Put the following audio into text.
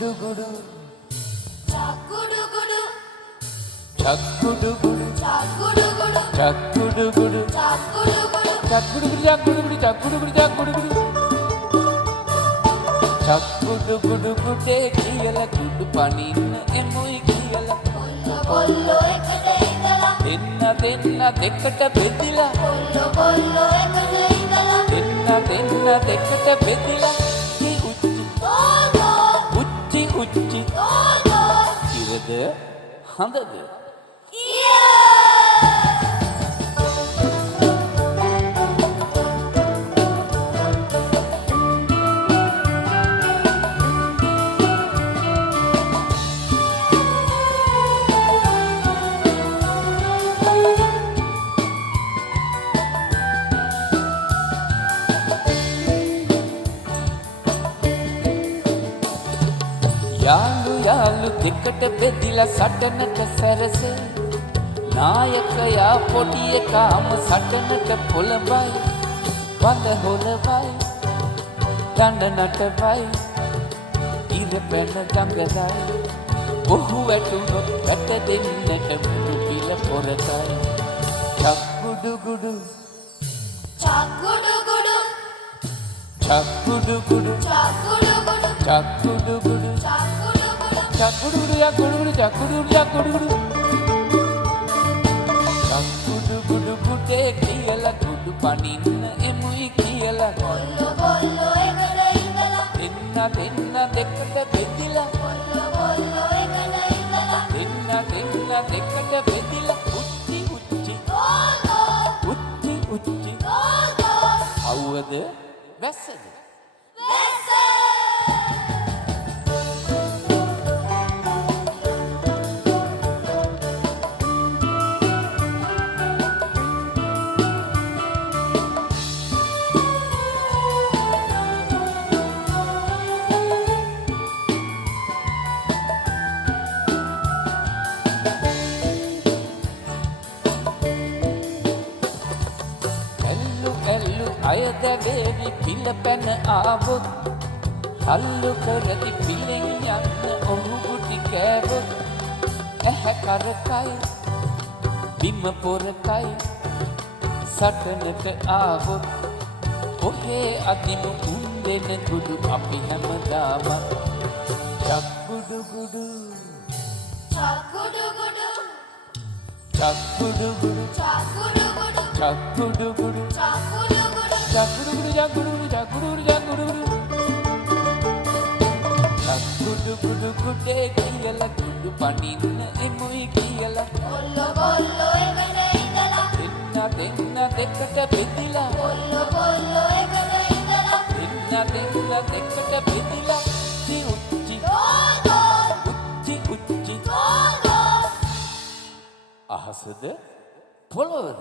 Chakkudugudu, Chakkudugudu, chakkudugudu, Chakkudugudu, chakkudugudu, Chakkudugudu, chakkudugudu, chakkudugudu, chakkudugudu, chakkudugudu. Chakkudugudu kude kiyala kudu paninna emuයි kiyala. Pollo pollo ekade indala, Denna dekkata bedila. pollo pollo ekade indala, Denna dekkata bedila. Ki ucci, Dodo, ucci, ucci. Dodo, Irada, handada. යාළු දෙකට බෙදිලා සටනට සැරසේ නායකයා පොඩි එකාම සටනට පොළඹයි වඳ හොලවයි දඬ නටවයි ඉර පැන දඟලයි ඔහු වැටුනොත් වැට දෙන්නට මුළු පිල පොරකයි චක්කුඩුගුඩු Chakkudugudu, චක්කුඩුගුඩු Chakkudugudu, චක්කුඩුගුඩු Chakkudugudu, චක්කුඩුගුඩු චක්කුඩුගුඩු චක්කුඩුගුඩු චක්කුඩුගුඩු කුඩේ කියලා කුඩු පනින්න එමුයි කියලා pollo pollo ekade indala, දෙන්න දෙකට බෙදිලා pollo pollo ekade indala, දෙන්න දෙකට බෙදිලා උච්චි උච්චි Dodo, උච්චි උච්චි Dodo, අවුවද වැස්සද Vese. ඇල්ලු අයද වේවි පිල පැන ආවොත් අල්ලු කරති පිලෙන් යන්න ඔහු ගුටි කෑවොත් ඇහැ කරකයි බිම පොරකයි සටනට ආවොත් ඔහේ අදිමු උන් දෙන ගුඩු අපි හැමදාම චක්කුඩුගුඩු Chakkudugudu, චක්කුඩුගුඩු Chakkudugudu, චක්කුඩුගුඩු Chakkudugudu, චක්කුඩුගුඩු චක්කුඩුගුඩු චක්කුඩුගුඩු චක්කුඩුගුඩු චක්කුඩුගුඩු කුඩේ කියලා කුඩු පනින්න එමුයි කියලා pollo pollo ekade indala, දෙන්න දෙකට බෙදිලා pollo pollo ekade indala, දෙන්න දෙකට බෙදිලා උච්චි උච්චි Dodo, උච්චි උච්චි Dodo. අහසද පොළොවද